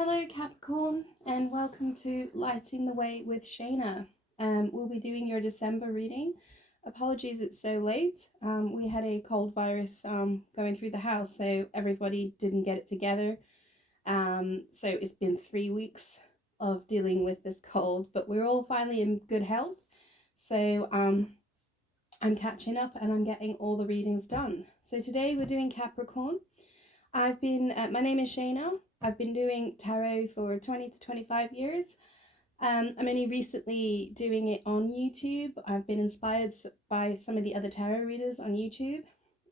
Hello Capricorn and welcome to Lighting the Way with Shaina. We'll be doing your December reading. Apologies it's so late. We had a cold virus going through the house, so everybody didn't get it together. So it's been 3 weeks of dealing with this cold, but we're all finally in good health. So I'm catching up and I'm getting all the readings done. So today we're doing Capricorn. My name is Shaina. I've been doing tarot for 20 to 25 years. I'm only recently doing it on YouTube. I've been inspired by some of the other tarot readers on YouTube.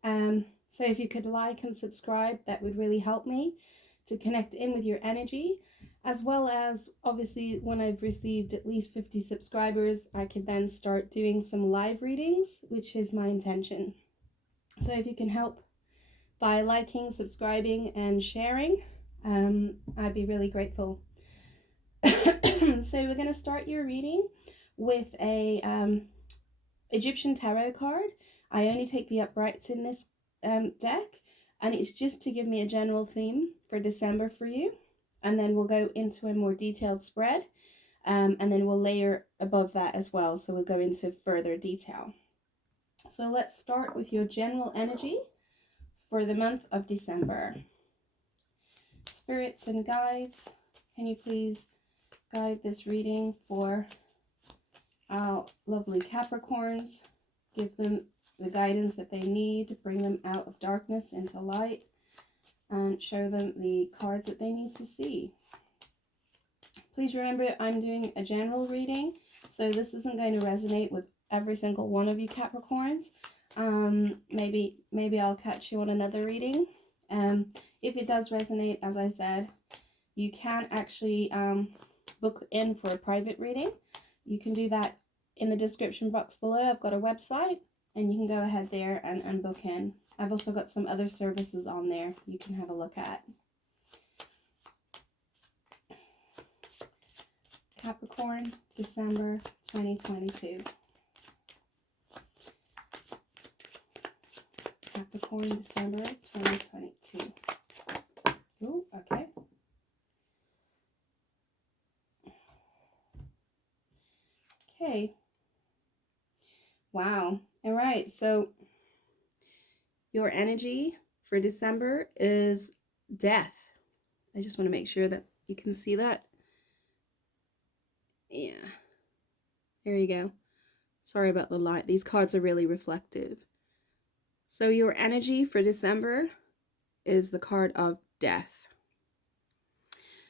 So if you could like and subscribe, that would really help me to connect in with your energy, as well as obviously when I've received at least 50 subscribers, I could then start doing some live readings, which is my intention. So if you can help by liking, subscribing, and sharing, I'd be really grateful. So we're going to start your reading with a Egyptian tarot card. I only take the uprights in this deck, and it's just to give me a general theme for December for you, and then we'll go into a more detailed spread, and then we'll layer above that as well, so we'll go into further detail. So let's start with your general energy for the month of December. Spirits and guides, can you please guide this reading for our lovely Capricorns? Give them the guidance that they need to bring them out of darkness into light, and show them the cards that they need to see. Please remember, I'm doing a general reading, so this isn't going to resonate with every single one of you Capricorns. Maybe I'll catch you on another reading. If it does resonate, as I said, you can actually book in for a private reading. You can do that in the description box below. I've got a website, and you can go ahead there and book in. I've also got some other services on there you can have a look at. Capricorn, December 2022. Capricorn, December 2022. Oh, okay. Okay. Wow. All right. So your energy for December is death. I just want to make sure that you can see that. Yeah. There you go. Sorry about the light. These cards are really reflective. So your energy for December is the card of death.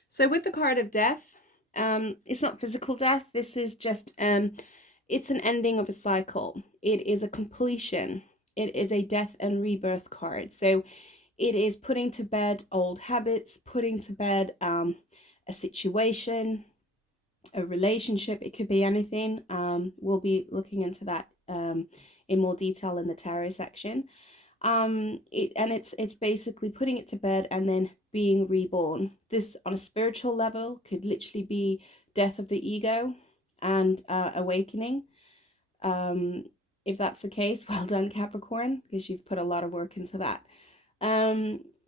So with the card of death, it's not physical death. This is just, it's an ending of a cycle. It is a completion. It is a death and rebirth card. So it is putting to bed old habits, putting to bed a situation, a relationship. It could be anything. We'll be looking into that in more detail in the tarot section. It's basically putting it to bed and then being reborn. This on a spiritual level could literally be death of the ego and awakening. If that's the case, well done Capricorn, because you've put a lot of work into that.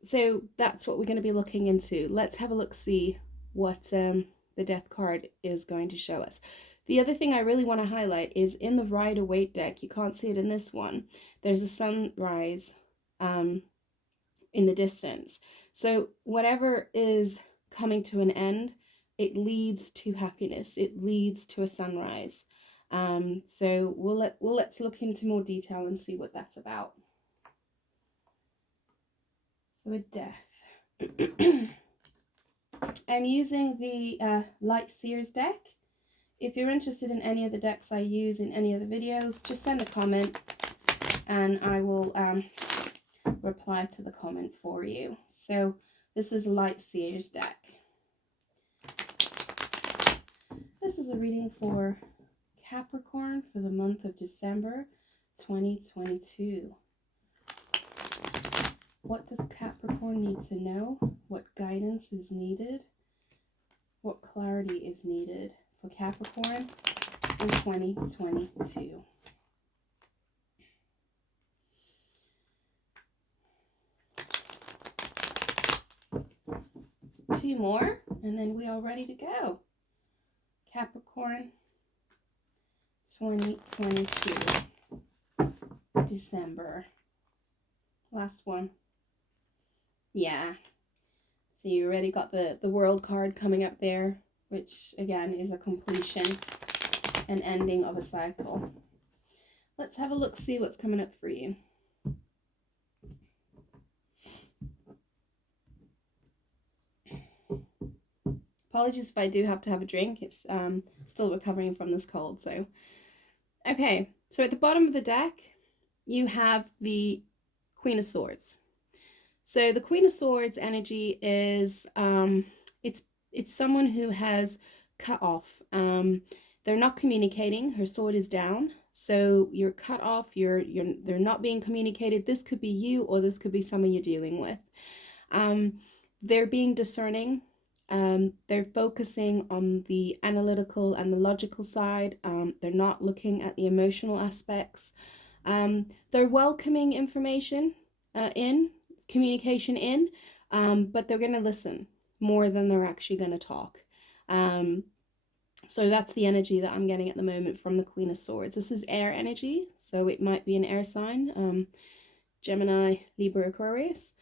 So that's what we're going to be looking into. Let's have a look, see what the death card is going to show us. The other thing I really want to highlight is in the Rider-Waite deck, you can't see it in this one, there's a sunrise in the distance. So whatever is coming to an end, it leads to happiness. It leads to a sunrise. So let's look into more detail and see what that's about. So with death, I'm using the Light Seers deck. If you're interested in any of the decks I use in any of the videos, just send a comment and I will reply to the comment for you. So this is Light Seers deck. This is a reading for Capricorn for the month of December 2022. What does Capricorn need to know? What guidance is needed? What clarity is needed for Capricorn in 2022? Two more. And then we are ready to go. Capricorn 2022 December. Last one. Yeah. So you already got the World card coming up there, which again is a completion and ending of a cycle. Let's have a look, see what's coming up for you. Apologies if I do have to have a drink. It's still recovering from this cold. So, okay. So at the bottom of the deck, you have the Queen of Swords. So the Queen of Swords energy is it's someone who has cut off. They're not communicating. Her sword is down. So you're cut off. They're not being communicated. This could be you, or this could be someone you're dealing with. They're being discerning. They're focusing on the analytical and the logical side. They're not looking at the emotional aspects. They're welcoming information communication in, but they're going to listen more than they're actually going to talk. So that's the energy that I'm getting at the moment from the Queen of Swords. This is air energy, so it might be an air sign, Gemini, Libra, Aquarius.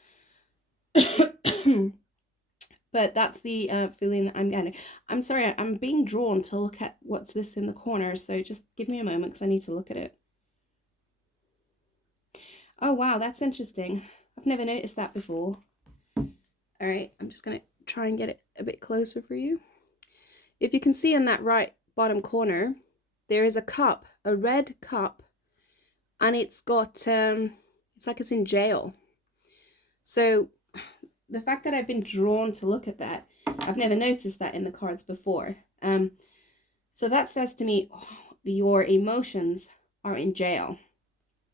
But that's the feeling that I'm getting. I'm sorry, I'm being drawn to look at what's this in the corner, so just give me a moment because I need to look at it. Oh, wow, that's interesting. I've never noticed that before. All right, I'm just going to try and get it a bit closer for you. If you can see in that right bottom corner, there is a cup, a red cup, and it's got, it's like it's in jail. So the fact that I've been drawn to look at that, I've never noticed that in the cards before. So that says to me, oh, your emotions are in jail,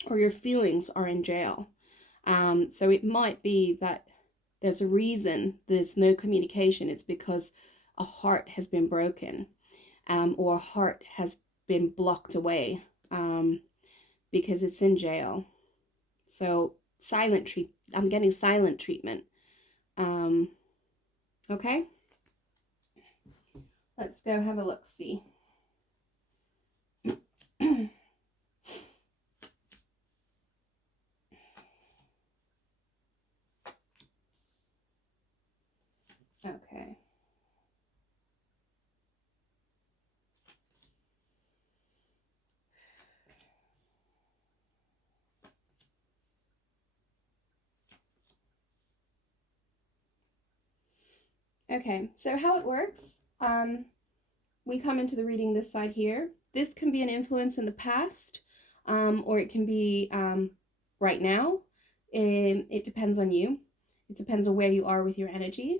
or your feelings are in jail. So it might be that there's a reason there's no communication. It's because a heart has been broken, or a heart has been blocked away, because it's in jail. So I'm getting silent treatment. Okay. Let's go have a look-see. Okay. Okay, so how it works, we come into the reading this side here. This can be an influence in the past, or it can be right now. It depends on you. It depends on where you are with your energy.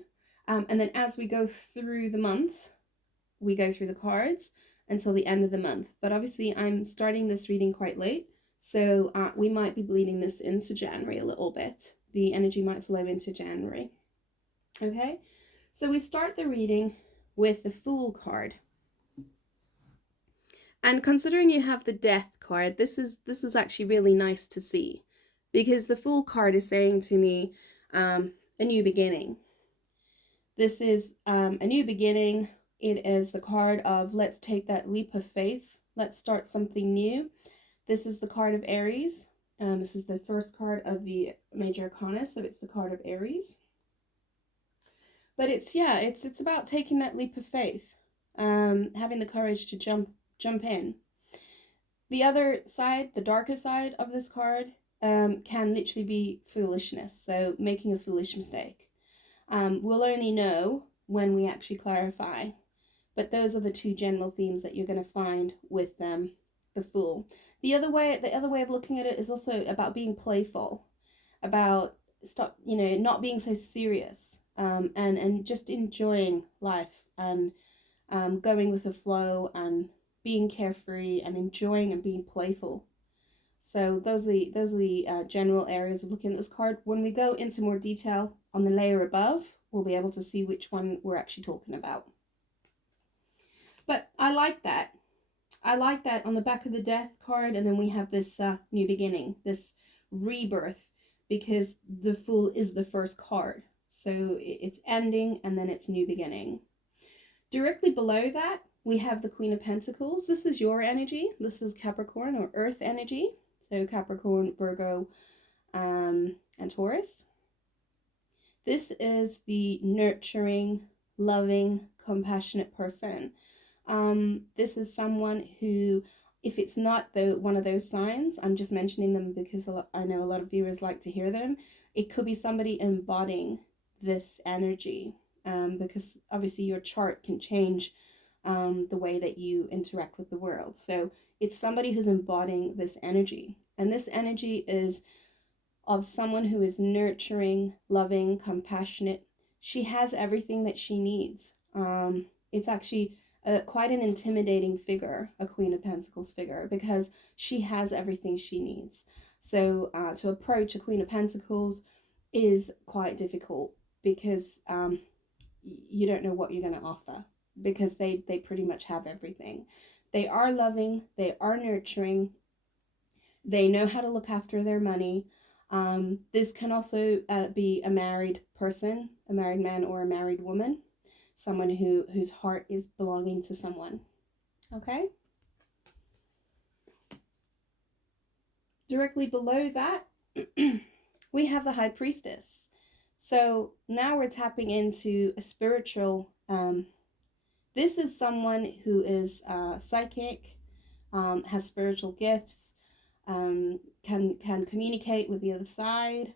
And then as we go through the month, we go through the cards until the end of the month. But obviously I'm starting this reading quite late, so we might be bleeding this into January a little bit. The energy might flow into January. Okay, so we start the reading with the Fool card. And considering you have the Death card, this is actually really nice to see, because the Fool card is saying to me, a new beginning. This is a new beginning. It is the card of let's take that leap of faith. Let's start something new. This is the card of Aries. This is the first card of the Major Arcana, so it's the card of Aries. But it's about taking that leap of faith, having the courage to jump in. The other side, the darker side of this card, can literally be foolishness, so making a foolish mistake. We'll only know when we actually clarify, but those are the two general themes that you're going to find with the Fool. The other way of looking at it is also about being playful, about not being so serious, and just enjoying life, and going with the flow, and being carefree, and enjoying and being playful. So those are the general areas of looking at this card. When we go into more detail on the layer above, we'll be able to see which one we're actually talking about. But I like that. I like that on the back of the Death card, and then we have this new beginning, this rebirth, because the Fool is the first card. So it's ending and then it's new beginning. Directly below that, we have the Queen of Pentacles. This is your energy. This is Capricorn or Earth energy. So Capricorn, Virgo, and Taurus. This is the nurturing, loving, compassionate person. This is someone who, if it's not one of those signs, I'm just mentioning them because I know a lot of viewers like to hear them. It could be somebody embodying this energy, because obviously your chart can change the way that you interact with the world. So it's somebody who's embodying this energy. And this energy is of someone who is nurturing, loving, compassionate. She has everything that she needs. It's actually quite an intimidating figure, a Queen of Pentacles figure, because she has everything she needs. So to approach a Queen of Pentacles is quite difficult because you don't know what you're going to offer, because they pretty much have everything. They are loving, they are nurturing, they know how to look after their money. This can also be a married person, a married man or a married woman, someone whose heart is belonging to someone. Okay? Directly below that, we have the High Priestess. So now we're tapping into a spiritual, this is someone who is psychic, has spiritual gifts, can communicate with the other side,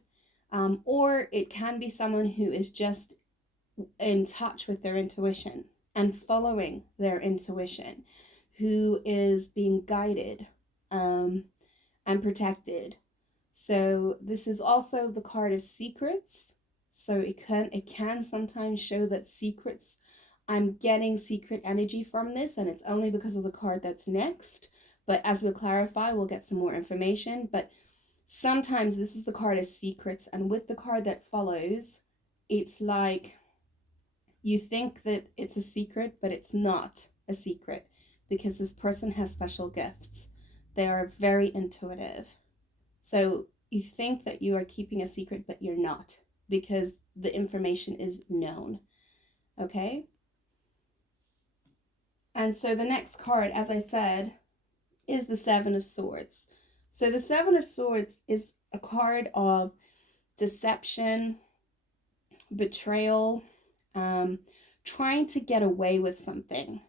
or it can be someone who is just in touch with their intuition and following their intuition, who is being guided and protected. So this is also the card of secrets. So it can sometimes show that secrets, I'm getting secret energy from this, and it's only because of the card that's next. But as we'll clarify, we'll get some more information. But sometimes this is the card of secrets, and with the card that follows, it's like you think that it's a secret, but it's not a secret, because this person has special gifts. They are very intuitive. So you think that you are keeping a secret, but you're not, because the information is known. Okay? And so the next card, as I said, is the Seven of Swords. So the Seven of Swords is a card of deception, betrayal, trying to get away with something.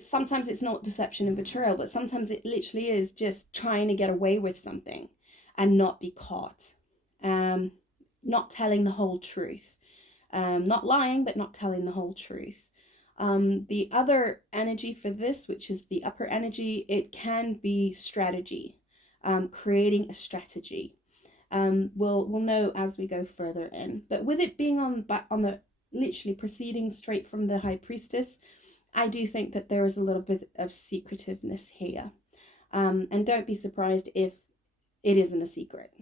Sometimes it's not deception and betrayal, but sometimes it literally is just trying to get away with something and not be caught. Not telling the whole truth. Not lying, but not telling the whole truth. The other energy for this, which is the upper energy, it can be strategy, creating a strategy. We'll know as we go further in. But with it being on the literally proceeding straight from the High Priestess, I do think that there is a little bit of secretiveness here. And don't be surprised if it isn't a secret.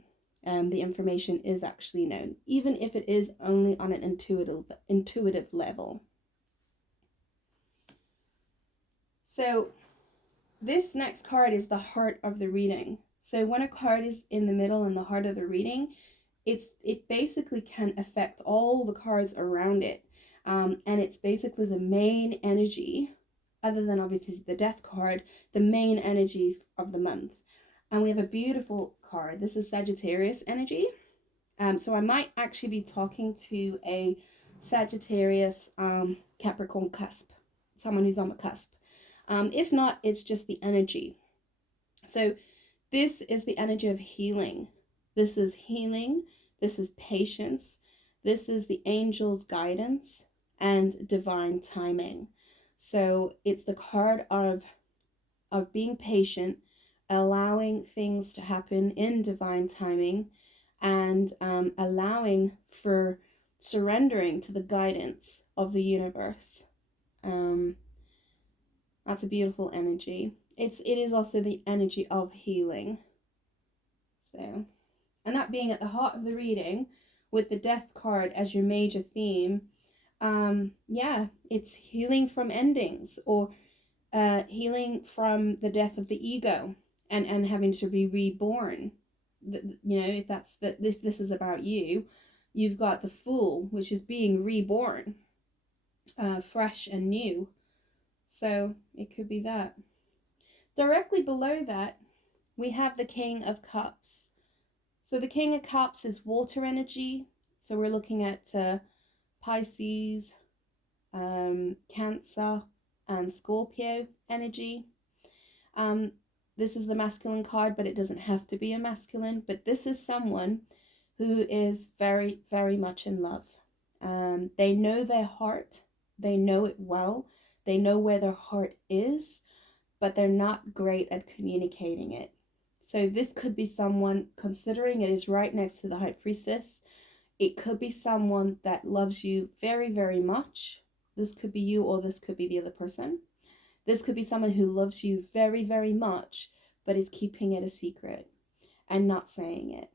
The information is actually known, even if it is only on an intuitive level. So this next card is the heart of the reading. So when a card is in the middle and the heart of the reading, it basically can affect all the cards around it. And it's basically the main energy, other than obviously the death card, the main energy of the month. And we have a beautiful card. This is Sagittarius energy. So I might actually be talking to a Sagittarius Capricorn cusp, someone who's on the cusp. If not, it's just the energy. So this is the energy of healing. This is healing. This is patience. This is the angel's guidance and divine timing. So it's the card of being patient, allowing things to happen in divine timing, and allowing for surrendering to the guidance of the universe. That's a beautiful energy. It is also the energy of healing. So, and that being at the heart of the reading, with the death card as your major theme, yeah, it's healing from endings, or healing from the death of the ego, and having to be reborn. You know, if this is about you, You've got the Fool, which is being reborn, fresh and new. So it could be that. Directly below that, we have the King of Cups. So the King of Cups is water energy. So we're looking at Pisces, Cancer, and Scorpio energy. This is the masculine card, but it doesn't have to be a masculine. But this is someone who is very, very much in love. They know their heart. They know it well. They know where their heart is, but they're not great at communicating it. So this could be someone, considering it is right next to the High Priestess, it could be someone that loves you very, very much. This could be you, or this could be the other person. This could be someone who loves you very, very much, but is keeping it a secret and not saying it.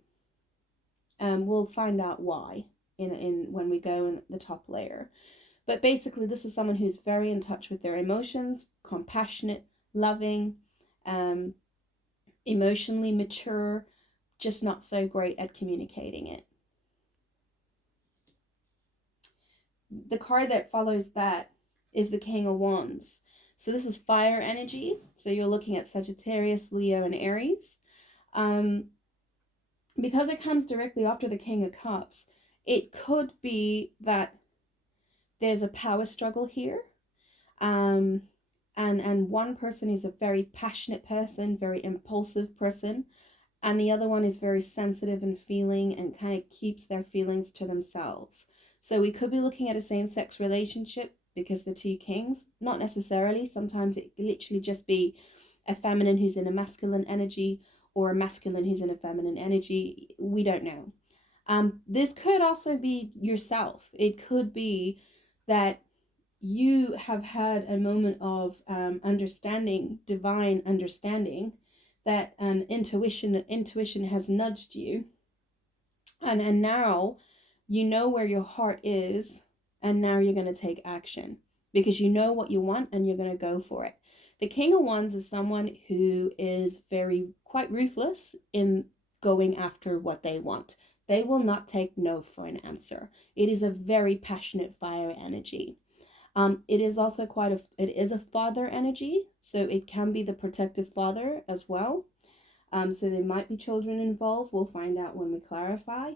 We'll find out why in when we go in the top layer. But basically, this is someone who's very in touch with their emotions, compassionate, loving, emotionally mature, just not so great at communicating it. The card that follows that is the King of Wands. So this is fire energy. So you're looking at Sagittarius, Leo, and Aries. Because it comes directly after the King of Cups, it could be that there's a power struggle here. And one person is a very passionate person, very impulsive person, and the other one is very sensitive and feeling and kind of keeps their feelings to themselves. So we could be looking at a same-sex relationship because the two kings, not necessarily. Sometimes it could literally just be a feminine who's in a masculine energy or a masculine who's in a feminine energy. We don't know. This could also be yourself. It could be that you have had a moment of understanding, divine understanding, that an intuition has nudged you, and now you know where your heart is, and now you're going to take action because you know what you want and you're going to go for it. The King of Wands is someone who is quite ruthless in going after what they want. They will not take no for an answer. It is a very passionate fire energy. It is also it is a father energy, so it can be the protective father as well. So there might be children involved. We'll find out when we clarify.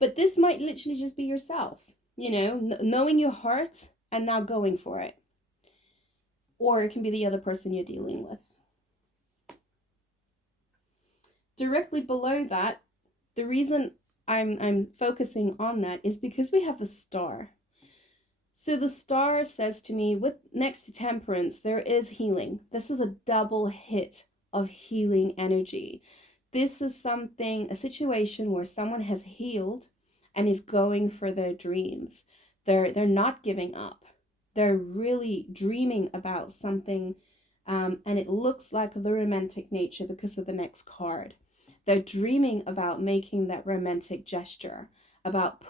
But this might literally just be yourself, knowing your heart and now going for it. Or it can be the other person you're dealing with. Directly below that, the reason I'm focusing on that is because we have the Star. So the Star says to me, with next to Temperance, there is healing. This is a double hit of healing energy. This is a situation where someone has healed and is going for their dreams. They're not giving up. They're really dreaming about something, and it looks like the romantic nature because of the next card. They're dreaming about making that romantic gesture, about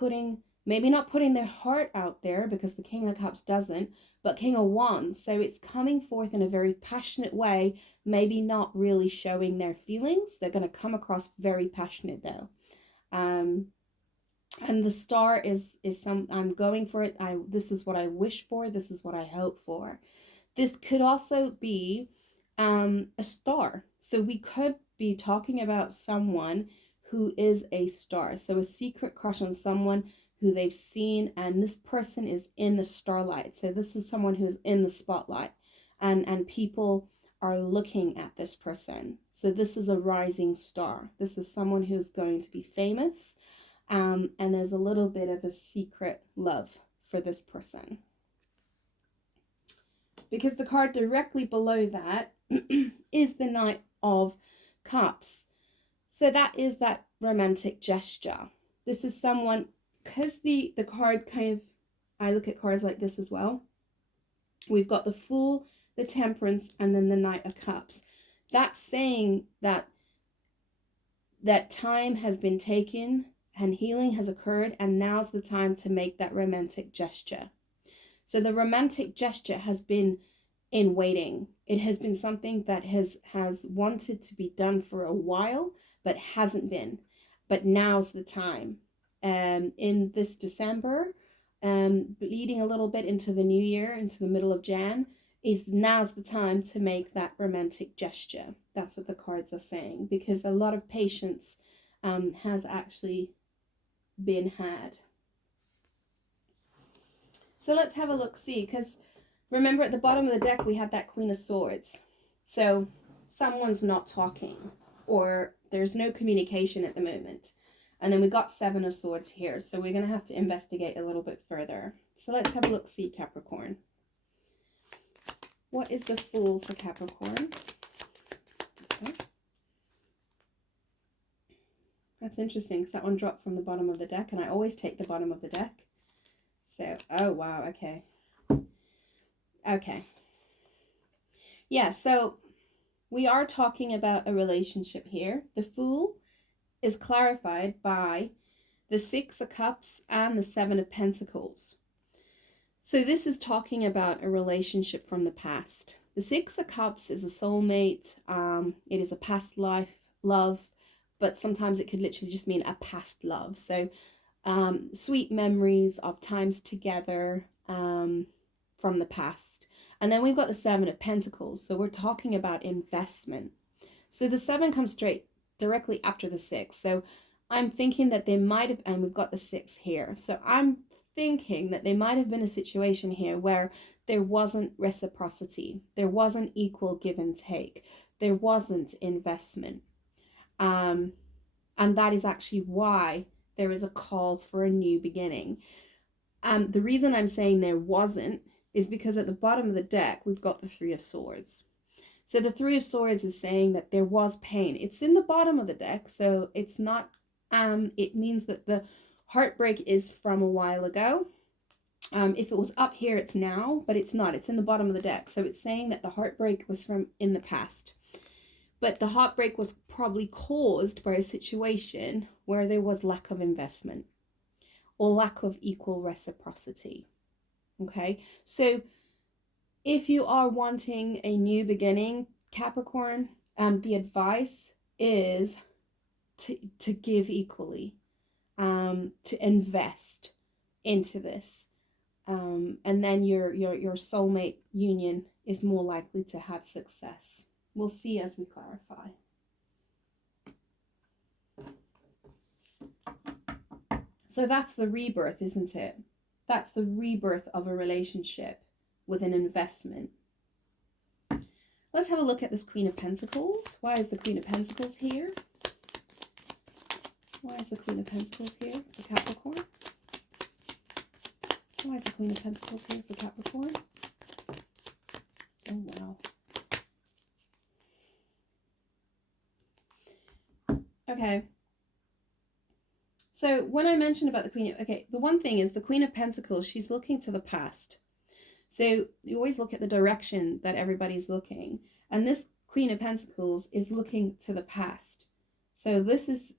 maybe not putting their heart out there because the King of Cups doesn't, but King of Wands. So it's coming forth in a very passionate way, maybe not really showing their feelings. They're going to come across very passionate though. And the Star is I'm going for it. This is what I wish for. This is what I hope for. This could also be a star. So we could be talking about someone who is a star. So a secret crush on someone who they've seen, and this person is in the starlight. So this is someone who is in the spotlight, and people are looking at this person. So this is a rising star. This is someone who is going to be famous, and there's a little bit of a secret love for this person. Because the card directly below that is the Knight of Cups. So that is that romantic gesture. This is someone, because the card I look at cards like this as well. We've got the Fool, the Temperance, and then the Knight of Cups. That's saying that time has been taken and healing has occurred, and now's the time to make that romantic gesture. So the romantic gesture has been in waiting. It has been something that has wanted to be done for a while, but hasn't been. But now's the time. in this December, leading a little bit into the new year, into the middle of Jan, now's the time to make that romantic gesture. That's what the cards are saying, because a lot of patience has actually been had. So let's have a look, see, because remember at the bottom of the deck we had that Queen of Swords. So someone's not talking, or there's no communication at the moment. And then we got Seven of Swords here, so we're going to have to investigate a little bit further. So let's have a look, see, Capricorn. What is the Fool for Capricorn? Okay. That's interesting, because that one dropped from the bottom of the deck, and I always take the bottom of the deck. So, oh wow, okay. Okay. Yeah, so we are talking about a relationship here. The Fool is clarified by the Six of Cups and the Seven of Pentacles. So this is talking about a relationship from the past. The Six of Cups is a soulmate. It is a past life love, but sometimes it could literally just mean a past love. So sweet memories of times together from the past. And then we've got the Seven of Pentacles. So we're talking about investment. So the Seven comes directly after the Six. So I'm thinking that they might have, and we've got the Six here. So I'm thinking that there might have been a situation here where there wasn't reciprocity. There wasn't equal give and take. There wasn't investment. And that is actually why there is a call for a new beginning. The reason I'm saying there wasn't is because at the bottom of the deck, we've got the Three of Swords. So the Three of Swords is saying that there was pain. It's in the bottom of the deck, so it's not, it means that the heartbreak is from a while ago. If it was up here, it's now, but it's not. It's in the bottom of the deck. So it's saying that the heartbreak was from in the past. But the heartbreak was probably caused by a situation where there was lack of investment or lack of equal reciprocity. Okay, so if you are wanting a new beginning, Capricorn, the advice is to give equally, to invest into this, and then your soulmate union is more likely to have success. We'll see as we clarify. So that's the rebirth, isn't it? That's the rebirth of a relationship with an investment. Let's have a look at this Queen of Pentacles. Why is the Queen of Pentacles here? Why is the Queen of Pentacles here for Capricorn? Why is the Queen of Pentacles here for Capricorn? Oh, wow. Okay. So when I mentioned about the Queen of, okay, the one thing is the Queen of Pentacles, she's looking to the past. So you always look at the direction that everybody's looking. And this Queen of Pentacles is looking to the past. So this is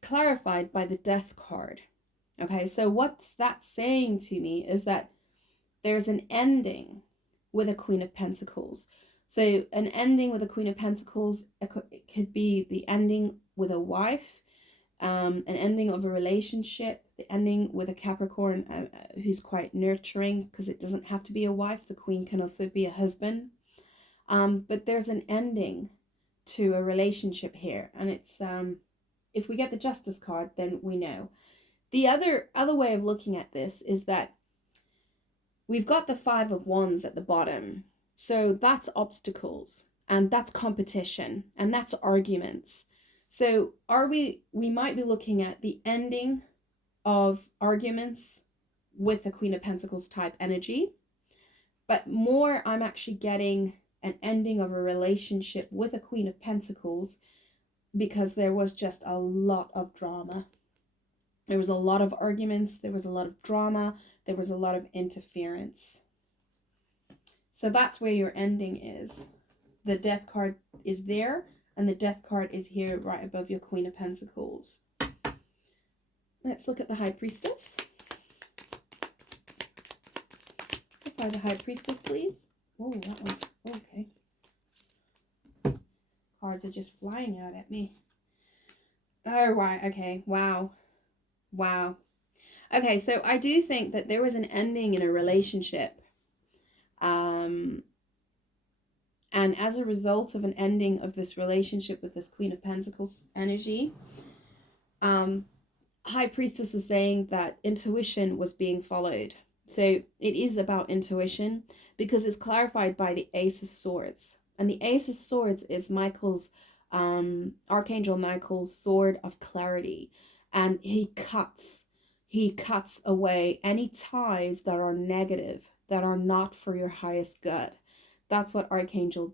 clarified by the Death card. Okay, so what's that saying to me is that there's an ending with a Queen of Pentacles. So an ending with a Queen of Pentacles, it could be the ending with a wife, an ending of a relationship, the ending with a Capricorn who's quite nurturing, because it doesn't have to be a wife. The Queen can also be a husband. But there's an ending to a relationship here. And it's, if we get the Justice card, then we know. The other way of looking at this is that we've got the Five of Wands at the bottom. So that's obstacles, and that's competition, and that's arguments. So we might be looking at the ending of arguments with the Queen of Pentacles type energy, but more I'm actually getting an ending of a relationship with a Queen of Pentacles, because there was just a lot of drama. There was a lot of arguments, there was a lot of drama, there was a lot of interference. So that's where your ending is. The Death card is there, and the Death card is here right above your Queen of Pentacles. Let's look at the High Priestess. By the High Priestess, please. Oh, that one. Okay. Cards are just flying out at me. Oh, right. Okay. Wow. Wow. Okay, so I do think that there was an ending in a relationship. Um, and as a result of an ending of this relationship with this Queen of Pentacles energy, um, High Priestess is saying that intuition was being followed. So it is about intuition because it's clarified by the Ace of Swords. And the Ace of Swords is Archangel Michael's sword of clarity. And he cuts away any ties that are negative, that are not for your highest good. That's what Archangel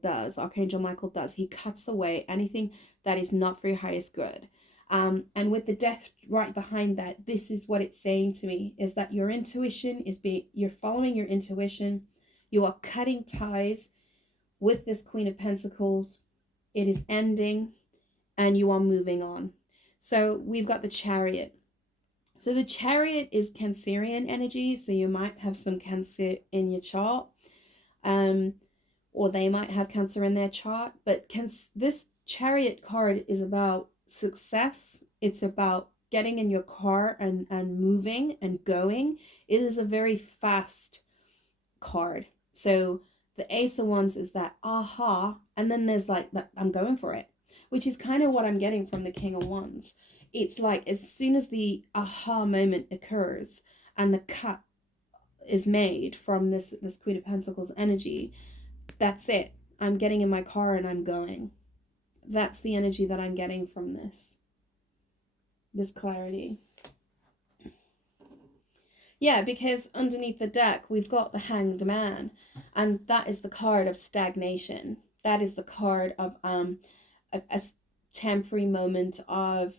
Michael does. He cuts away anything that is not for your highest good. And with the death right behind that, this is what it's saying to me, is that your intuition you're following your intuition. You are cutting ties with this Queen of Pentacles. It is ending and you are moving on. So we've got the Chariot. So the Chariot is Cancerian energy. So you might have some Cancer in your chart. Or they might have Cancer in their chart. But this Chariot card is about success. It's about getting in your car and moving and going. It is a very fast card. So the Ace of Wands is that aha, and then there's like that I'm going for it, which is kind of what I'm getting from the King of Wands. It's like as soon as the aha moment occurs and the cut is made from this Queen of Pentacles energy, that's it. I'm getting in my car and I'm going. That's the energy that I'm getting from this clarity. Yeah, because underneath the deck, we've got the Hanged Man, and that is the card of stagnation. That is the card of a temporary moment of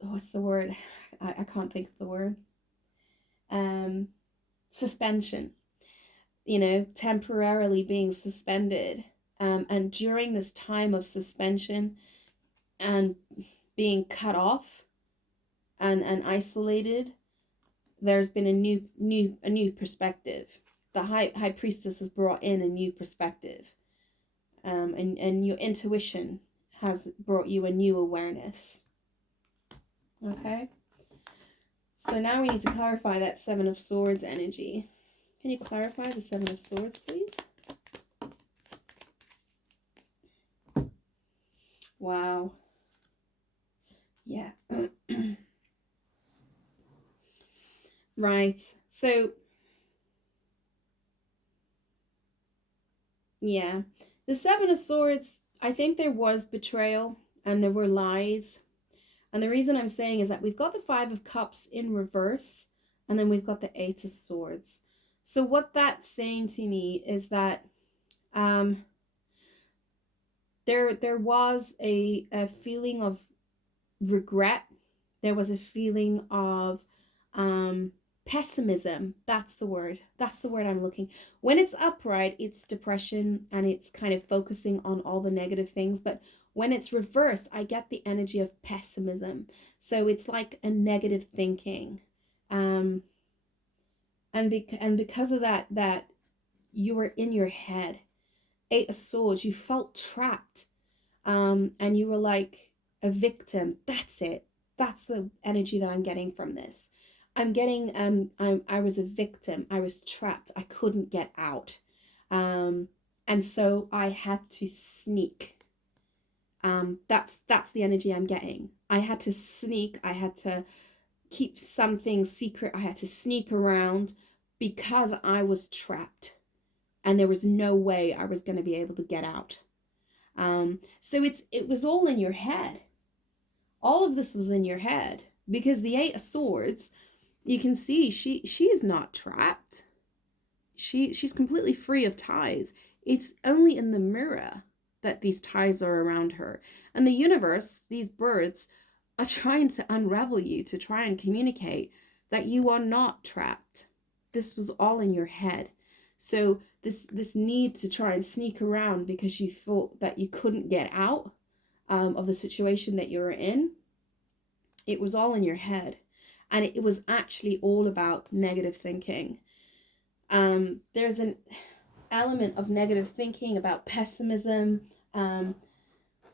what's the word? I can't think of the word. Suspension. Temporarily being suspended. And during this time of suspension and being cut off and isolated, there's been a new perspective. The high priestess has brought in a new perspective, and your intuition has brought you a new awareness. Okay, so now we need to clarify that Seven of Swords energy. Can you clarify the Seven of Swords, please? Wow. Yeah. Right. So, yeah. The Seven of Swords, I think there was betrayal and there were lies. And the reason I'm saying is that we've got the Five of Cups in reverse and then we've got the Eight of Swords. So what that's saying to me is that there was a feeling of regret. There was a feeling of pessimism. That's the word I'm looking. When it's upright, it's depression and it's kind of focusing on all the negative things, but when it's reversed, I get the energy of pessimism. So it's like a negative thinking. And because of that you were in your head. Eight of Swords, you felt trapped. And you were like a victim. That's it. That's the energy that I'm getting from this. I'm getting I was a victim. I was trapped. I couldn't get out. And so I had to sneak. That's the energy I'm getting. I had to sneak. I had to keep something secret. I had to sneak around because I was trapped. And there was no way I was going to be able to get out. So it was all in your head. All of this was in your head because the Eight of Swords, you can see she is not trapped. She's completely free of ties. It's only in the mirror that these ties are around her. And the universe, these birds, are trying to unravel you, to try and communicate that you are not trapped. This was all in your head. So this need to try and sneak around because you thought that you couldn't get out of the situation that you were in, it was all in your head. And it was actually all about negative thinking. There's an element of negative thinking about pessimism,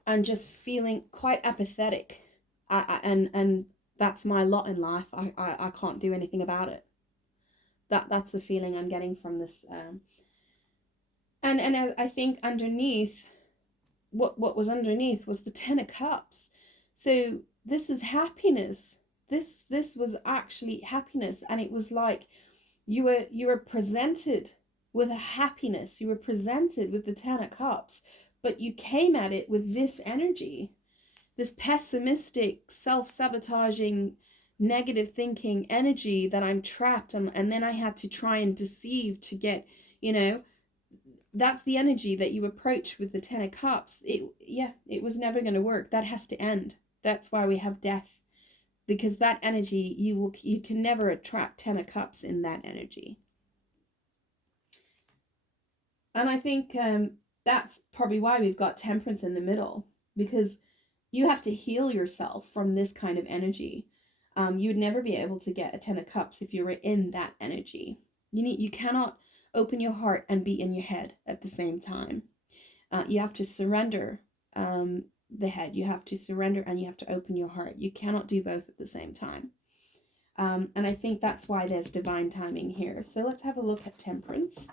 and just feeling quite apathetic. And that's my lot in life. I can't do anything about it. That's the feeling I'm getting from this. And I think underneath, what was underneath was the Ten of Cups. So this is happiness. This was actually happiness, and it was like you were presented with a happiness. You were presented with the Ten of Cups, but you came at it with this energy, this pessimistic, self-sabotaging, negative thinking energy that I'm trapped, and then I had to try and deceive to get, you know, that's the energy that you approach with the Ten of Cups. It was never going to work. That has to end. That's why we have death, because that energy, you can never attract Ten of Cups in that energy. And I think that's probably why we've got Temperance in the middle, because you have to heal yourself from this kind of energy. You would never be able to get a Ten of Cups if you were in that energy. You cannot open your heart and be in your head at the same time. You have to surrender the head. You have to surrender and you have to open your heart. You cannot do both at the same time. And I think that's why there's divine timing here. So let's have a look at Temperance.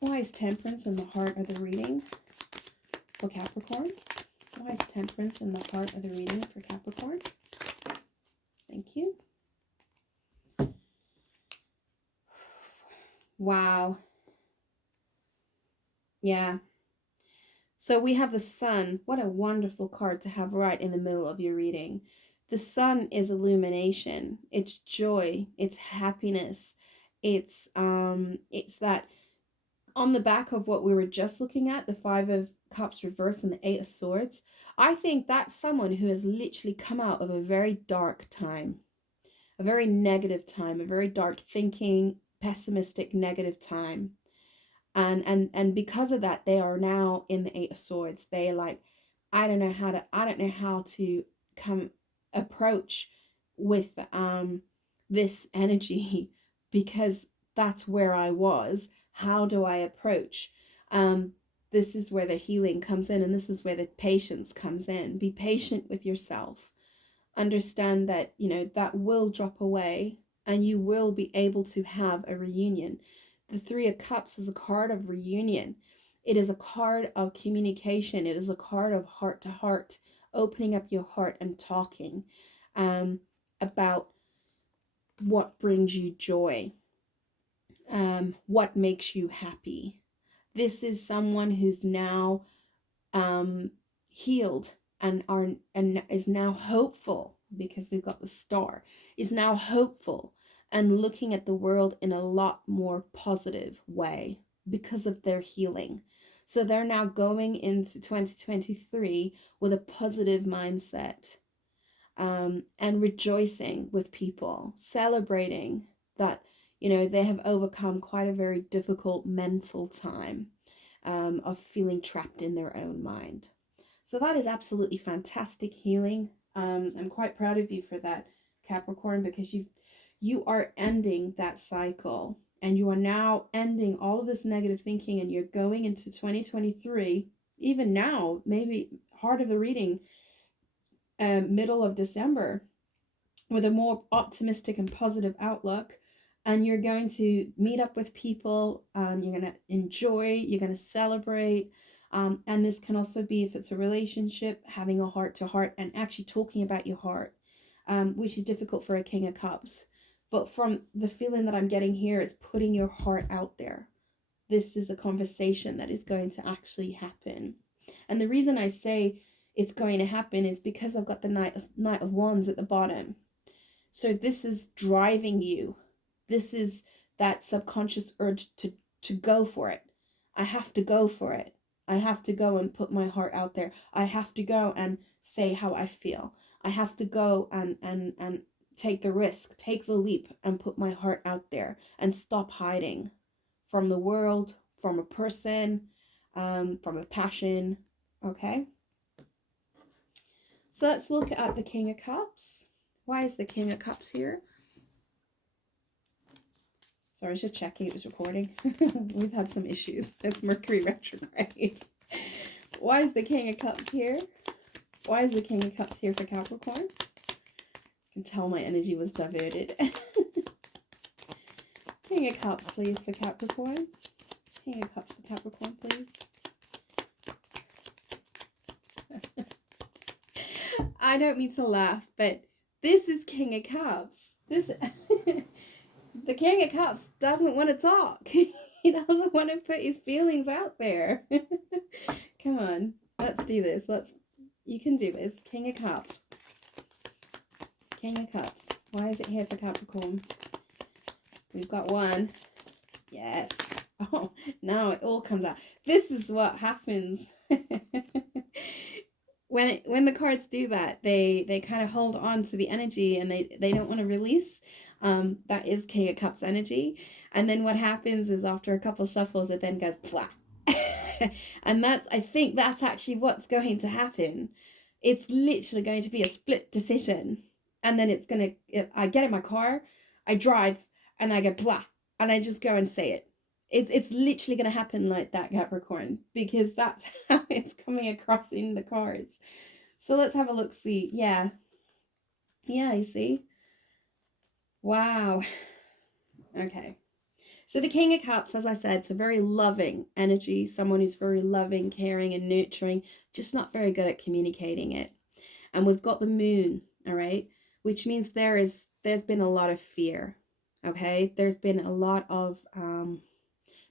Why is Temperance in the heart of the reading for Capricorn? Why is Temperance in the heart of the reading for Capricorn? Thank you. Wow. Yeah. So we have the Sun. What a wonderful card to have right in the middle of your reading. The Sun is illumination. It's joy. It's happiness. It's that on the back of what we were just looking at, the Five of Cups reversed and the Eight of Swords. I think that's someone who has literally come out of a very dark time, a very negative time, a very dark thinking, pessimistic, negative time. And because of that, they are now in the Eight of Swords. They are like, I don't know how to come approach with this energy, because that's where I was. How do I approach? This is where the healing comes in, and this is where the patience comes in. Be patient with yourself. Understand that, that will drop away and you will be able to have a reunion. The Three of Cups is a card of reunion. It is a card of communication. It is a card of heart to heart, opening up your heart and talking about what brings you joy, what makes you happy. This is someone who's now healed and is now hopeful, because we've got the Star, is now hopeful and looking at the world in a lot more positive way because of their healing. So they're now going into 2023 with a positive mindset, and rejoicing with people, celebrating that, they have overcome quite a very difficult mental time of feeling trapped in their own mind. So that is absolutely fantastic healing. I'm quite proud of you for that, Capricorn, because you are ending that cycle, and you are now ending all of this negative thinking, and you're going into 2023, even now, maybe heart of the reading, middle of December, with a more optimistic and positive outlook. And you're going to meet up with people, you're going to enjoy, you're going to celebrate. And this can also be, if it's a relationship, having a heart to heart and actually talking about your heart, which is difficult for a King of Cups. But from the feeling that I'm getting here, it's putting your heart out there. This is a conversation that is going to actually happen. And the reason I say it's going to happen is because I've got the Knight of Wands at the bottom. So this is driving you. This is that subconscious urge to go for it. I have to go for it. I have to go and put my heart out there. I have to go and say how I feel. I have to go and take the risk, take the leap, and put my heart out there and stop hiding from the world, from a person, from a passion. Okay? So let's look at the King of Cups. Why is the King of Cups here? Sorry, I was just checking it was recording. We've had some issues. It's Mercury retrograde. Why is the King of Cups here? Why is the King of Cups here for Capricorn? I can tell my energy was diverted. King of Cups, please, for Capricorn. King of Cups for Capricorn, please. I don't mean to laugh, but this is King of Cups. This the King of Cups doesn't want to talk. He doesn't want to put his feelings out there. Come on, let's do this. You can do this. King of Cups. King of Cups. Why is it here for Capricorn? We've got one. Yes. Oh, now it all comes out. This is what happens. When the cards do that, they kind of hold on to the energy and they don't want to release. That is King of Cups energy. And then what happens is after a couple shuffles, it then goes blah. And I think that's actually what's going to happen. It's literally going to be a split decision. And then I get in my car, I drive, and I go blah. And I just go and say it. It's literally going to happen like that, Capricorn, because that's how it's coming across in the cards. So let's have a look, see. Yeah, you see? Wow. Okay. So the King of Cups, as I said, it's a very loving energy, someone who's very loving, caring, and nurturing, just not very good at communicating it. And we've got the Moon, all right, which means there's been a lot of fear, okay? There's been a lot of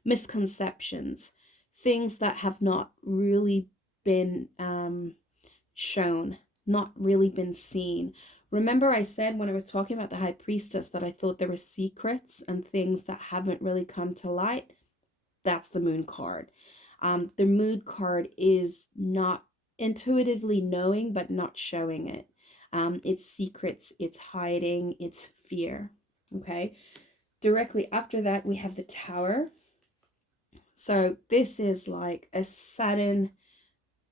misconceptions, things that have not really been shown, not really been seen. Remember I said when I was talking about the High Priestess that I thought there were secrets and things that haven't really come to light? That's the Moon card. The Moon card is not intuitively knowing but not showing it. It's secrets, it's hiding, it's fear. Okay. Directly after that, we have the Tower. So this is like a sudden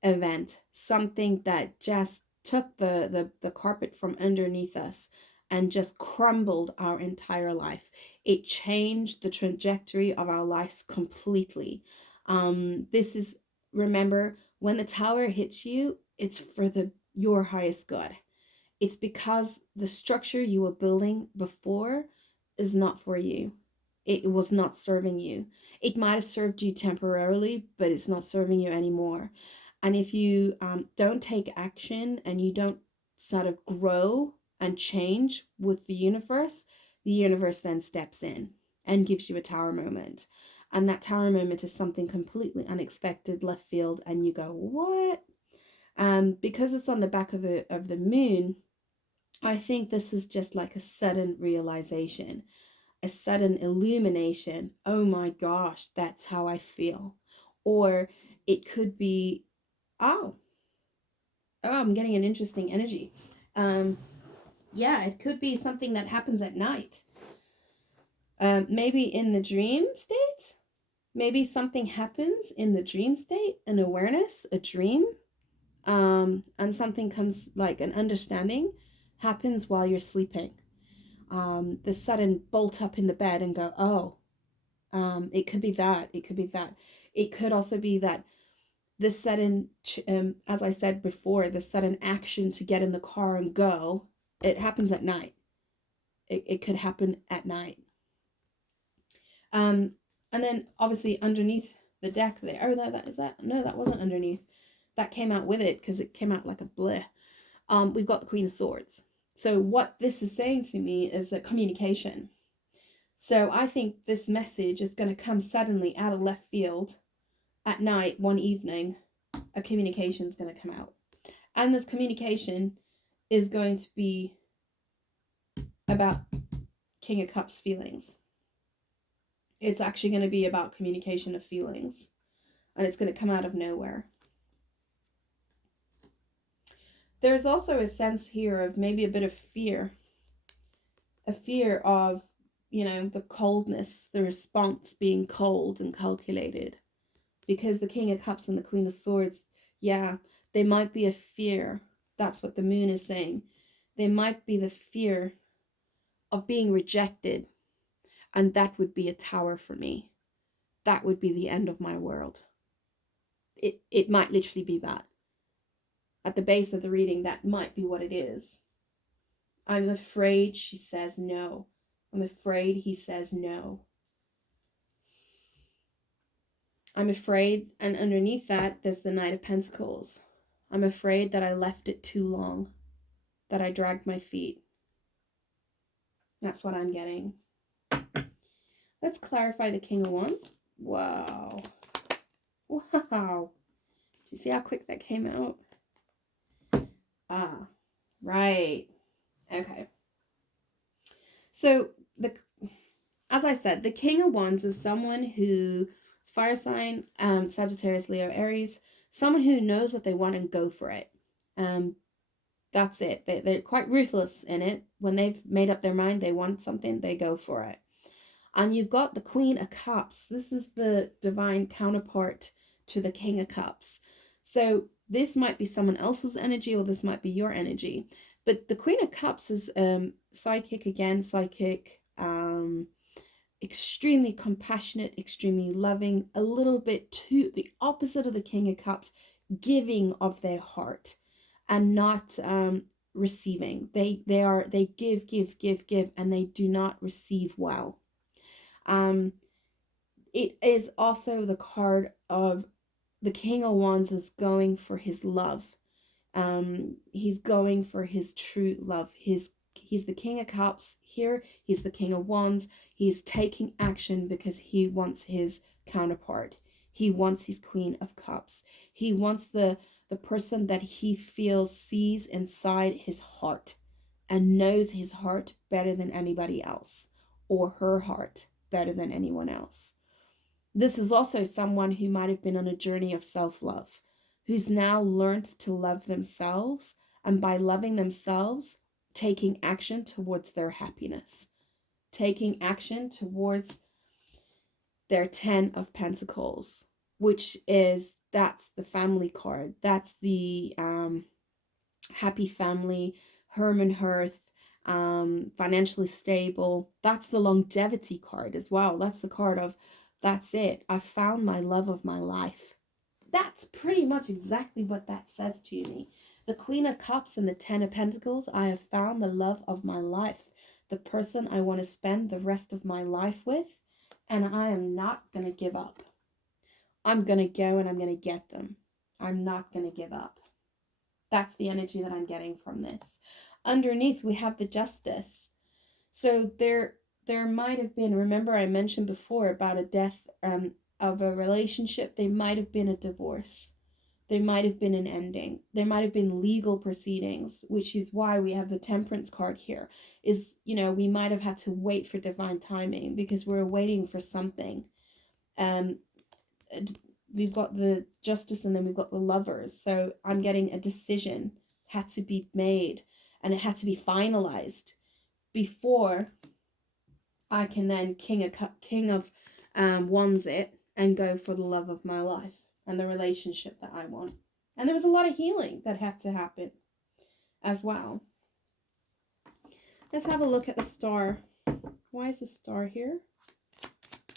event, something that just took the carpet from underneath us and just crumbled our entire life. It changed the trajectory of our lives completely. Remember, when the Tower hits you, it's for your highest good. It's because the structure you were building before is not for you. It was not serving you. It might have served you temporarily, but it's not serving you anymore. And if you don't take action and you don't sort of grow and change with the universe then steps in and gives you a Tower moment. And that Tower moment is something completely unexpected, left field, and you go, what? Because it's on the back of the Moon, I think this is just like a sudden realization, a sudden illumination. Oh my gosh, that's how I feel. Or it could be, oh, I'm getting an interesting energy. Yeah, it could be something that happens at night. Maybe in the dream state. Maybe something happens in the dream state, an awareness, a dream. And something comes, like an understanding happens while you're sleeping. The sudden bolt up in the bed and go, oh, it could be that. It could be that. It could also be that the sudden, as I said before, the sudden action to get in the car and go, it happens at night. It could happen at night. And then obviously underneath the deck there, oh no, that wasn't underneath. That came out with it because it came out like a bleh. We've got the Queen of Swords. So what this is saying to me is that communication. So I think this message is going to come suddenly out of left field at night, one evening. A communication is going to come out. And this communication is going to be about King of Cups feelings. It's actually going to be about communication of feelings. And it's going to come out of nowhere. There's also a sense here of maybe a bit of fear. A fear of, the coldness, the response being cold and calculated. Because the King of Cups and the Queen of Swords, yeah, there might be a fear. That's what the Moon is saying. There might be the fear of being rejected. And that would be a Tower for me. That would be the end of my world. it might literally be that. At the base of the reading, that might be what it is. I'm afraid she says no. I'm afraid he says no. I'm afraid, and underneath that, there's the Knight of Pentacles. I'm afraid that I left it too long, that I dragged my feet. That's what I'm getting. Let's clarify the King of Wands. Wow. Wow. Do you see how quick that came out? Ah, right. Okay. So, as I said, the King of Wands is someone who is fire sign, Sagittarius, Leo, Aries, someone who knows what they want and go for it. That's it. They're quite ruthless in it. When they've made up their mind, they want something, they go for it. And you've got the Queen of Cups. This is the divine counterpart to the King of Cups. So this might be someone else's energy, or this might be your energy. But the Queen of Cups is psychic again, extremely compassionate, extremely loving, a little bit too the opposite of the King of Cups, giving of their heart and not receiving. They give, and they do not receive well. It is also the card of the King of Wands is going for his love. He's going for his true love. He's the King of Cups here. He's the King of Wands. He's taking action because he wants his counterpart. He wants his Queen of Cups. He wants the person that he feels sees inside his heart and knows his heart better than anybody else, or her heart better than anyone else. This is also someone who might have been on a journey of self-love, who's now learned to love themselves, and by loving themselves, taking action towards their happiness, taking action towards their 10 of Pentacles, which is, that's the family card. That's the happy family, home and hearth, financially stable. That's the longevity card as well. That's the card of, that's it. I found my love of my life. That's pretty much exactly what that says to me. The Queen of Cups and the 10 of Pentacles. I have found the love of my life. The person I want to spend the rest of my life with. And I am not going to give up. I'm going to go and I'm going to get them. I'm not going to give up. That's the energy that I'm getting from this. Underneath, we have the Justice. So there might have been, remember I mentioned before about a death of a relationship. There might have been a divorce. There might have been an ending. There might have been legal proceedings, which is why we have the Temperance card here. Is, you know, we might have had to wait for divine timing because we're waiting for something. We've got the Justice and then we've got the Lovers. So I'm getting a decision had to be made and it had to be finalized before I can then King of Wands it and go for the love of my life and the relationship that I want. And there was a lot of healing that had to happen as well. Let's have a look at the star. Why is the star here?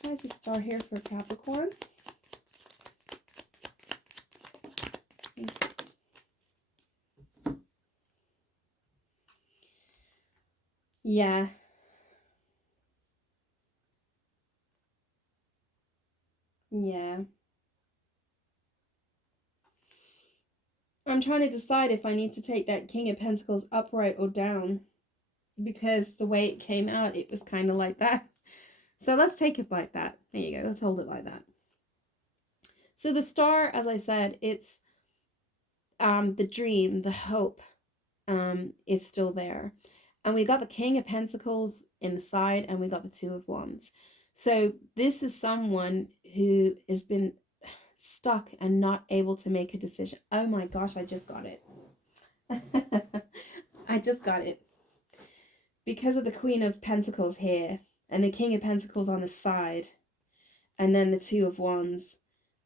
Why is the star here for Capricorn? Yeah. Yeah. I'm trying to decide if I need to take that King of Pentacles upright or down, because the way it came out, it was kind of like that. So let's take it like that. There you go. Let's hold it like that. So the star, as I said, it's the dream, the hope is still there. And we got the King of Pentacles in the side and we got the Two of Wands. So this is someone who has been stuck and not able to make a decision. Oh my gosh, I just got it. I just got it. Because of the Queen of Pentacles here and the King of Pentacles on the side and then the Two of Wands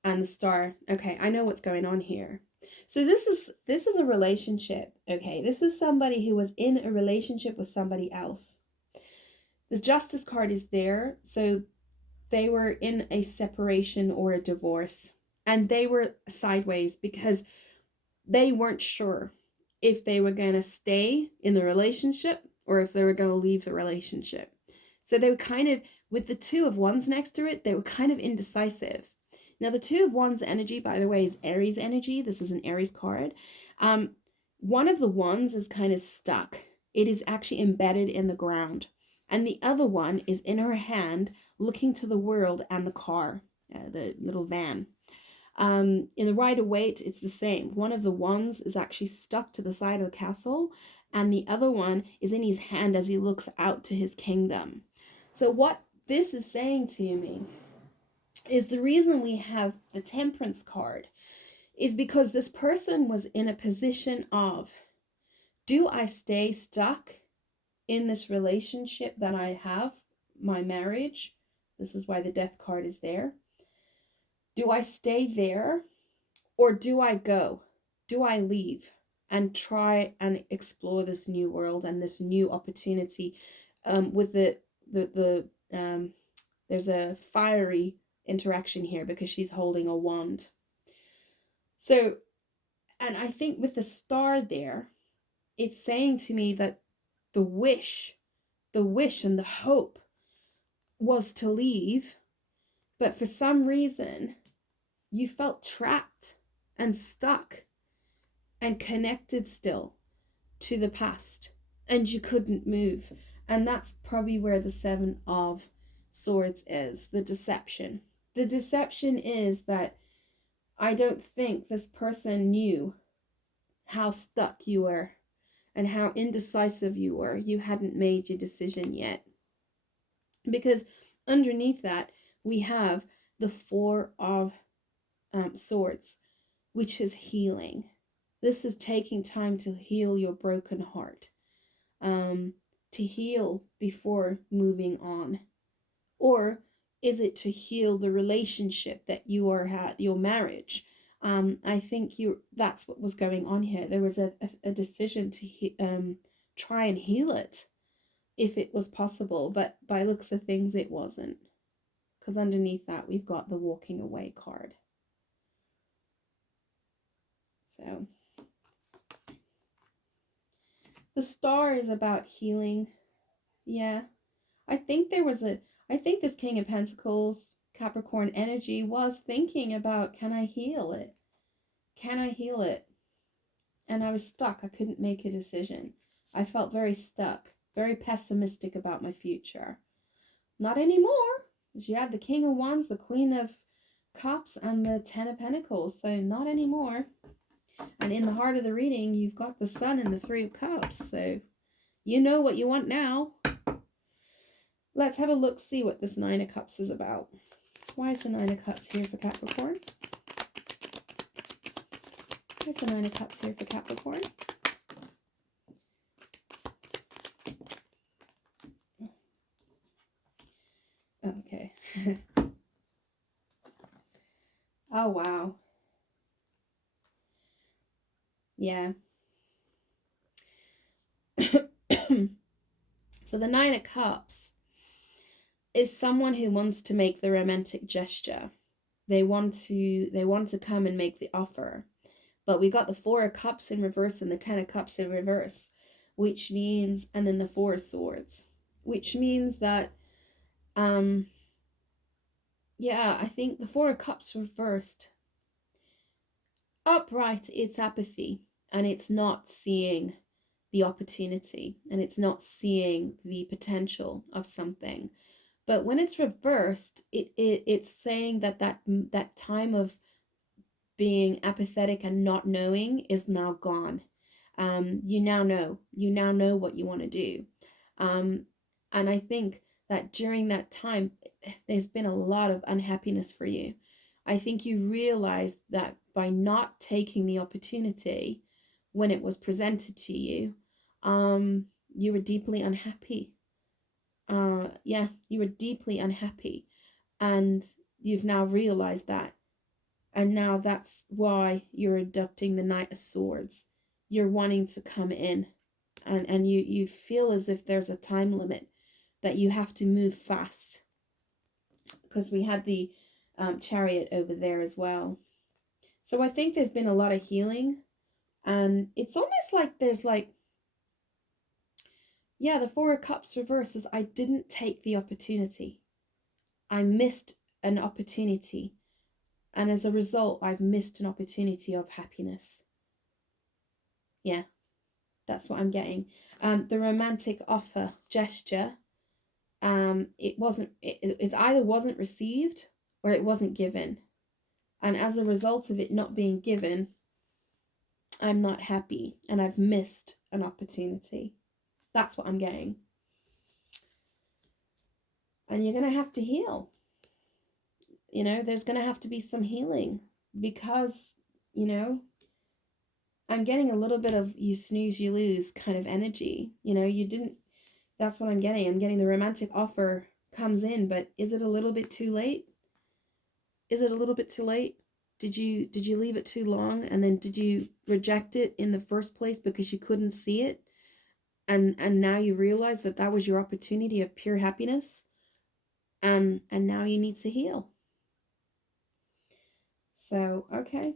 and the star. Okay, I know what's going on here. So this is a relationship, okay? This is somebody who was in a relationship with somebody else. The Justice card is there, so they were in a separation or a divorce, and they were sideways because they weren't sure if they were going to stay in the relationship or if they were going to leave the relationship. So they were kind of, with the Two of Wands next to it, they were kind of indecisive. Now, the Two of Wands energy, by the way, is Aries energy. This is an Aries card. One of the wands is kind of stuck. It is actually embedded in the ground. And the other one is in her hand, looking to the world and the car, the little van. In the Rider-Waite, it's the same. One of the wands is actually stuck to the side of the castle, and the other one is in his hand as he looks out to his kingdom. So what this is saying to me is the reason we have the Temperance card is because this person was in a position of, do I stay stuck in this relationship that I have, my marriage? This is why the Death card is there. Do I stay there, or do I go? Do I leave and try and explore this new world and this new opportunity? With there's a fiery interaction here because she's holding a wand. So, and I think with the star there, it's saying to me that the wish and the hope was to leave, but for some reason you felt trapped and stuck and connected still to the past, and you couldn't move. And that's probably where the Seven of Swords is, the deception. The deception is that I don't think this person knew how stuck you were and how indecisive you were. You hadn't made your decision yet. Because underneath that, we have the Four of Swords, which is healing. This is taking time to heal your broken heart, to heal before moving on. Or is it to heal the relationship that you are at, your marriage? I think that's what was going on here. There was a decision to try and heal it if it was possible, but by looks of things it wasn't, because underneath that we've got the Walking Away card. So the Star is about healing. Yeah, I think this King of Pentacles Capricorn energy was thinking about, can I heal it? Can I heal it? And I was stuck. I couldn't make a decision. I felt very stuck, very pessimistic about my future. Not anymore. She had the King of Wands, the Queen of Cups, and the Ten of Pentacles. So not anymore. And in the heart of the reading, you've got the Sun and the Three of Cups. So you know what you want now. Let's have a look, see what this Nine of Cups is about. Why is the Nine of Cups here for Capricorn? Why is the Nine of Cups here for Capricorn? Okay. Oh, wow. Yeah. So the Nine of Cups is someone who wants to make the romantic gesture. They want to come and make the offer. But we got the Four of Cups in reverse and the Ten of Cups in reverse, which means, and then the Four of Swords, which means that, yeah, I think the Four of Cups reversed. Upright, it's apathy, and it's not seeing the opportunity, and it's not seeing the potential of something. But when it's reversed, it's saying that time of being apathetic and not knowing is now gone. You now know what you want to do. And I think that during that time, there's been a lot of unhappiness for you. I think you realized that by not taking the opportunity when it was presented to you, you were deeply unhappy. Yeah, you were deeply unhappy, and you've now realized that. And now that's why you're adopting the Knight of Swords. You're wanting to come in, and you feel as if there's a time limit, that you have to move fast. Because we had the Chariot over there as well. So I think there's been a lot of healing, and it's almost like there's like, yeah, the Four of Cups reverse is I didn't take the opportunity. I missed an opportunity. And as a result, I've missed an opportunity of happiness. Yeah, that's what I'm getting. The romantic offer gesture, it either wasn't received or it wasn't given. And as a result of it not being given, I'm not happy and I've missed an opportunity. That's what I'm getting. And you're going to have to heal. You know, there's going to have to be some healing because, you know, I'm getting a little bit of you snooze, you lose kind of energy. You know, you didn't, that's what I'm getting. I'm getting the romantic offer comes in, but is it a little bit too late? Is it a little bit too late? Did you leave it too long, and then did you reject it in the first place because you couldn't see it? And now you realize that that was your opportunity of pure happiness. And now you need to heal. So, okay.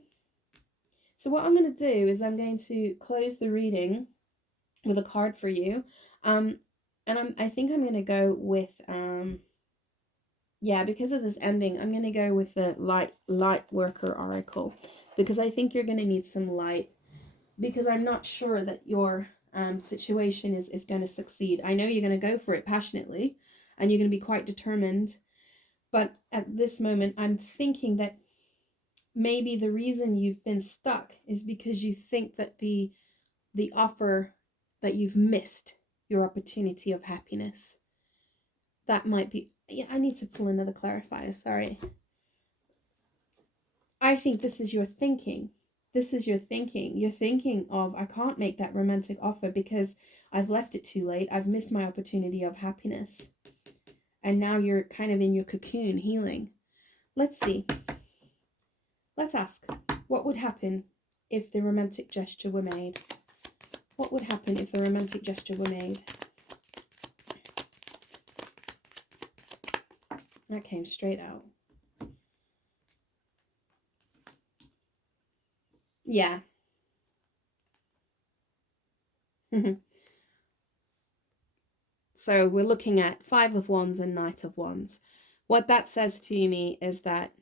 So what I'm going to do is I'm going to close the reading with a card for you. And I think I'm going to go with yeah, because of this ending, I'm going to go with the light worker oracle, because I think you're going to need some light, because I'm not sure that your situation is going to succeed. I know you're going to go for it passionately and you're going to be quite determined, but at this moment I'm thinking that maybe the reason you've been stuck is because you think that the offer, that you've missed your opportunity of happiness. That might be, yeah, I need to pull another clarifier, sorry. I think this is your thinking. This is your thinking. You're thinking of, I can't make that romantic offer because I've left it too late. I've missed my opportunity of happiness. And now you're kind of in your cocoon healing. Let's see. Let's ask, what would happen if the romantic gesture were made? What would happen if the romantic gesture were made? That came straight out. Yeah. So we're looking at Five of Wands and Knight of Wands. What that says to me is that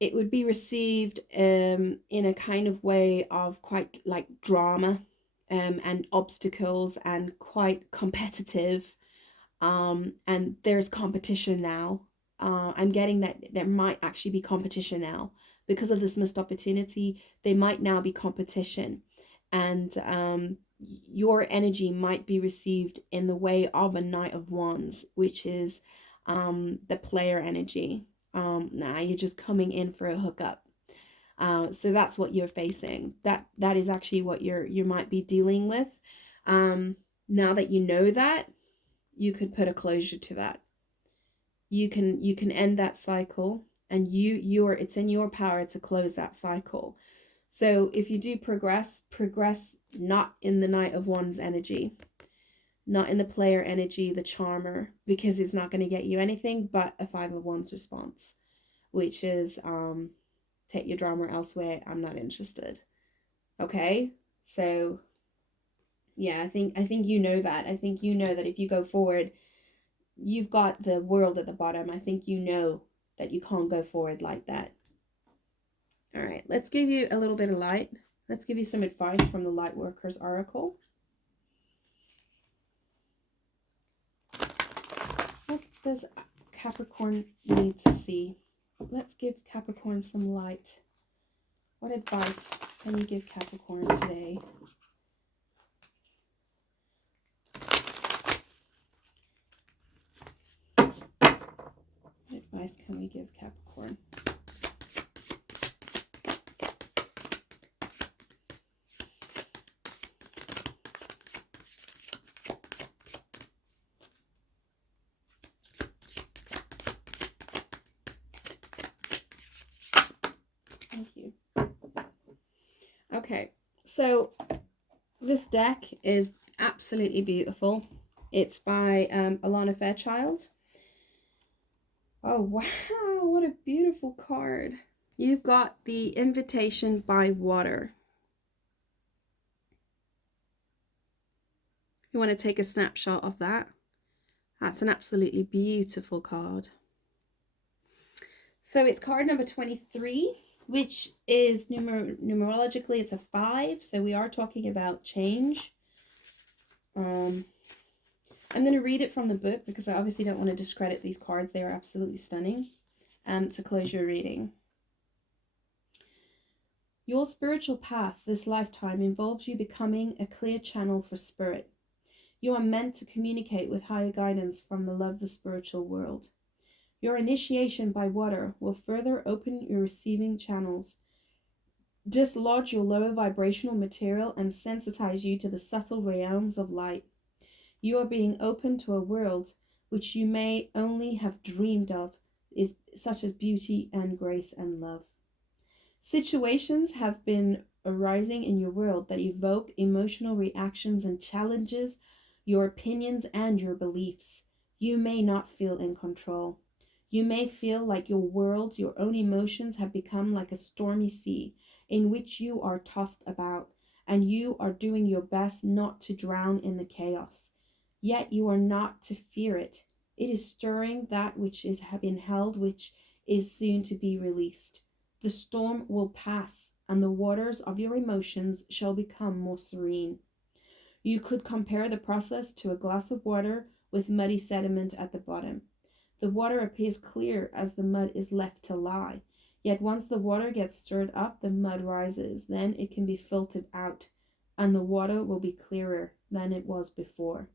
it would be received in a kind of way of quite like drama and obstacles and quite competitive. And there's competition now. I'm getting that there might actually be competition now. Because of this missed opportunity, there might now be competition. And your energy might be received in the way of a Knight of Wands, which is the player energy. Now you're just coming in for a hookup. So that's what you're facing. That is actually what you might be dealing with. Now that you know that, you could put a closure to that. You can end that cycle, and it's in your power to close that cycle. So if you do progress not in the Knight of Wands energy, not in the player energy, the charmer, because it's not going to get you anything but a Five of Wands response, which is take your drama elsewhere, I'm not interested. Okay? So yeah, I think you know that. I think you know that if you go forward, you've got the world at the bottom. I think you know that you can't go forward like that. All right, let's give you a little bit of light. Let's give you some advice from the Light Workers Oracle. What does Capricorn need to see? Let's give Capricorn some light. What advice can you give Capricorn today? What advice can we give Capricorn? Thank you. Okay, so this deck is absolutely beautiful. It's by Alana Fairchild. Oh, wow, what a beautiful card. You've got the invitation by water. You want to take a snapshot of that? That's an absolutely beautiful card. So it's card number 23, which is numerologically, it's a 5. So we are talking about change. I'm going to read it from the book because I obviously don't want to discredit these cards. They are absolutely stunning. To close your reading. Your spiritual path this lifetime involves you becoming a clear channel for spirit. You are meant to communicate with higher guidance from the love of the spiritual world. Your initiation by water will further open your receiving channels, dislodge your lower vibrational material, and sensitize you to the subtle realms of light. You are being open to a world which you may only have dreamed of, such as beauty and grace and love. Situations have been arising in your world that evoke emotional reactions and challenges your opinions and your beliefs. You may not feel in control. You may feel like your world, your own emotions have become like a stormy sea in which you are tossed about, and you are doing your best not to drown in the chaos. Yet you are not to fear it. It is stirring that which is been held, which is soon to be released. The storm will pass, and the waters of your emotions shall become more serene. You could compare the process to a glass of water with muddy sediment at the bottom. The water appears clear as the mud is left to lie. Yet once the water gets stirred up, the mud rises. Then it can be filtered out, and the water will be clearer than it was before.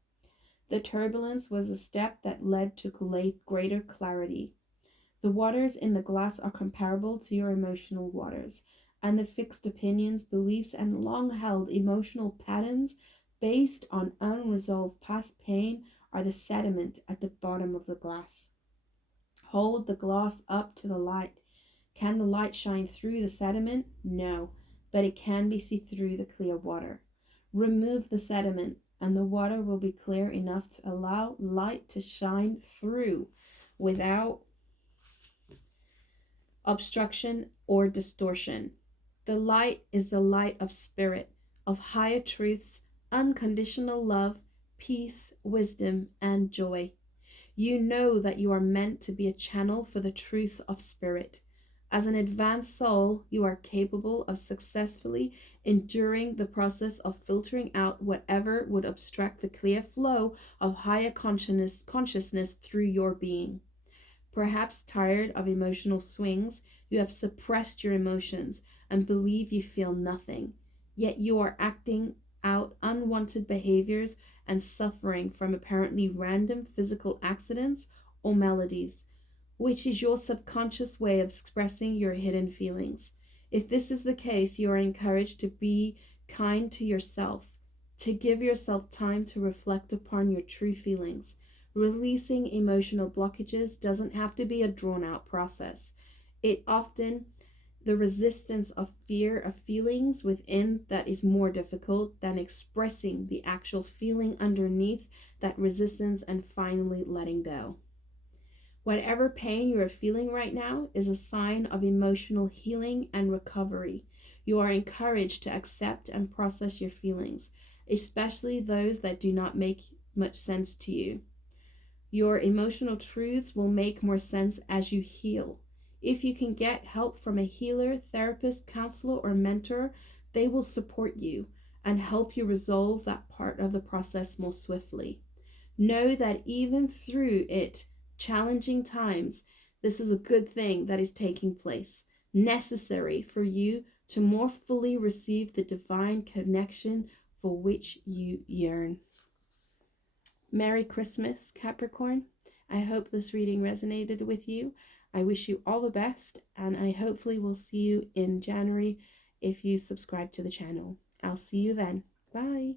The turbulence was a step that led to greater clarity. The waters in the glass are comparable to your emotional waters, and the fixed opinions, beliefs, and long-held emotional patterns based on unresolved past pain are the sediment at the bottom of the glass. Hold the glass up to the light. Can the light shine through the sediment? No, but it can be seen through the clear water. Remove the sediment, and the water will be clear enough to allow light to shine through without obstruction or distortion. The light is the light of spirit, of higher truths, unconditional love, peace, wisdom, and joy. You know that you are meant to be a channel for the truth of spirit. As an advanced soul, you are capable of successfully enduring the process of filtering out whatever would obstruct the clear flow of higher consciousness through your being. Perhaps tired of emotional swings, you have suppressed your emotions and believe you feel nothing. Yet you are acting out unwanted behaviors and suffering from apparently random physical accidents or maladies, which is your subconscious way of expressing your hidden feelings. If this is the case, you are encouraged to be kind to yourself, to give yourself time to reflect upon your true feelings. Releasing emotional blockages doesn't have to be a drawn out process. It often the resistance of fear of feelings within that is more difficult than expressing the actual feeling underneath that resistance and finally letting go. Whatever pain you are feeling right now is a sign of emotional healing and recovery. You are encouraged to accept and process your feelings, especially those that do not make much sense to you. Your emotional truths will make more sense as you heal. If you can get help from a healer, therapist, counselor, or mentor, they will support you and help you resolve that part of the process more swiftly. Know that even through it, challenging times, this is a good thing that is taking place, necessary for you to more fully receive the divine connection for which you yearn. Merry Christmas, Capricorn. I hope this reading resonated with you. I wish you all the best, and I hopefully will see you in January if you subscribe to the channel. I'll see you then. Bye.